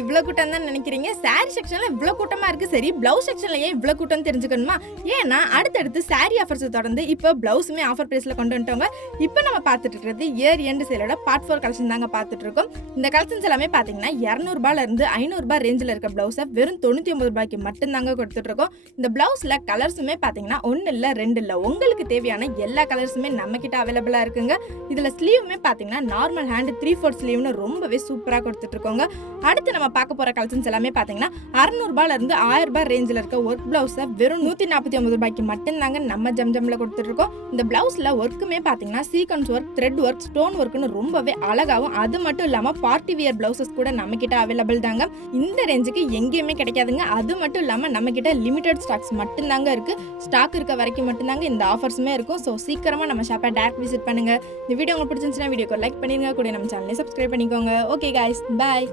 இவ்ளோ கூட்டம் தான் நினைக்கிறீங்க. சாரி செக்ஷன்ல இவ்ளோ கூட்டமா இருக்கு. சரி பிளவுஸ் செக்ஷன்ல ஏன் இவ்ளோ கூட்டம் தெரிஞ்சுக்கணுமா? ஏன்னா அடுத்தடுத்து சாரி ஆஃபர்ஸ் தொடர்ந்து இப்போ பிளவுஸுமே ஆஃபர் பிரைஸ்ல கொண்டு வந்துட்டாங்க. இப்போ நம்ம பார்த்துட்டு இருக்கிறது இயர் எண்ட் சேலோட பார்ட் 4 கலெக்ஷன் தாங்க பார்த்துட்டு இருக்கோம். இந்த கலெக்ஷன்ஸ் எல்லாமே பாத்தீங்கன்னா 200 ரூபாயில இருந்து 500 ரூபாய் ரேஞ்சில் இருக்க பிளவுஸை வெறும் 99 ரூபாய்க்கு மட்டும் தாங்க கொடுத்துட்டு இருக்கோம். இந்த பிளவுஸ்ல கலர்ஸுமே பாத்தீங்கன்னா 1 இல்ல 2 இல்ல உங்களுக்கு தேவையான எல்லா கலர்ஸுமே நம்ம கிட்ட அவைலபிளா இருக்குங்க. இதுல ஸ்லீவுமே பாத்தீங்கன்னா நார்மல் ஹேண்ட் 3/4 ஸ்லீவ்னு ரொம்பவே சூப்பரா கொடுத்துட்டு இருக்கோங்க. அடுத்து நம்ம பார்க்க போற கலெக்ஷன்ஸ் எல்லாமே பாத்தீங்கன்னா 600 ரூபாயில இருந்து 1000 ரூபாய் ரேஞ்சில் இருக்க ஒர்க் பிளவுஸை வெறும் 149 ரூபாய்க்கு மட்டும் தாங்க நம்ம ஜம்ஜம்ல கொடுத்துட்டு இருக்கோம். இந்த பிளவுஸ்ல ஒர்க்குமே பாத்தீங்கன்னா sequence work, thread work, stone ஒர்க்னு ரொம்பவே அழகாவும், அது மட்டும் இல்லாம பார்ட்டி வியர் பிளவுசஸ் கூட நம்ம கிட்ட அவைலபிள் தாங்க. இந்த ரேஞ்சுக்கு எங்கேயுமே கிடைக்காதுங்க. அது மட்டும் இல்லாம நம்ம கிட்ட லிமிடெட் ஸ்டாக்ஸ் மட்டும் தாங்க இருக்கு. ஸ்டாக் இருக்க வரைக்கும் மட்டும் தாங்க இந்த ஆஃபர்ஸுமே இருக்கும். ஸோ சீக்கிரமா நம்ம ஷாப்பை டைரக்ட் விசிட் பண்ணுங்க. இந்த வீடியோ உங்களுக்கு பிடிச்சிருந்துச்சுன்னா வீடியோக்கு லைக் பண்ணிருங்க, கூட நம்ம சேனலை சப்ஸ்கிரைப் பண்ணிக்கோங்க. ஓகே गाइस, பாய்.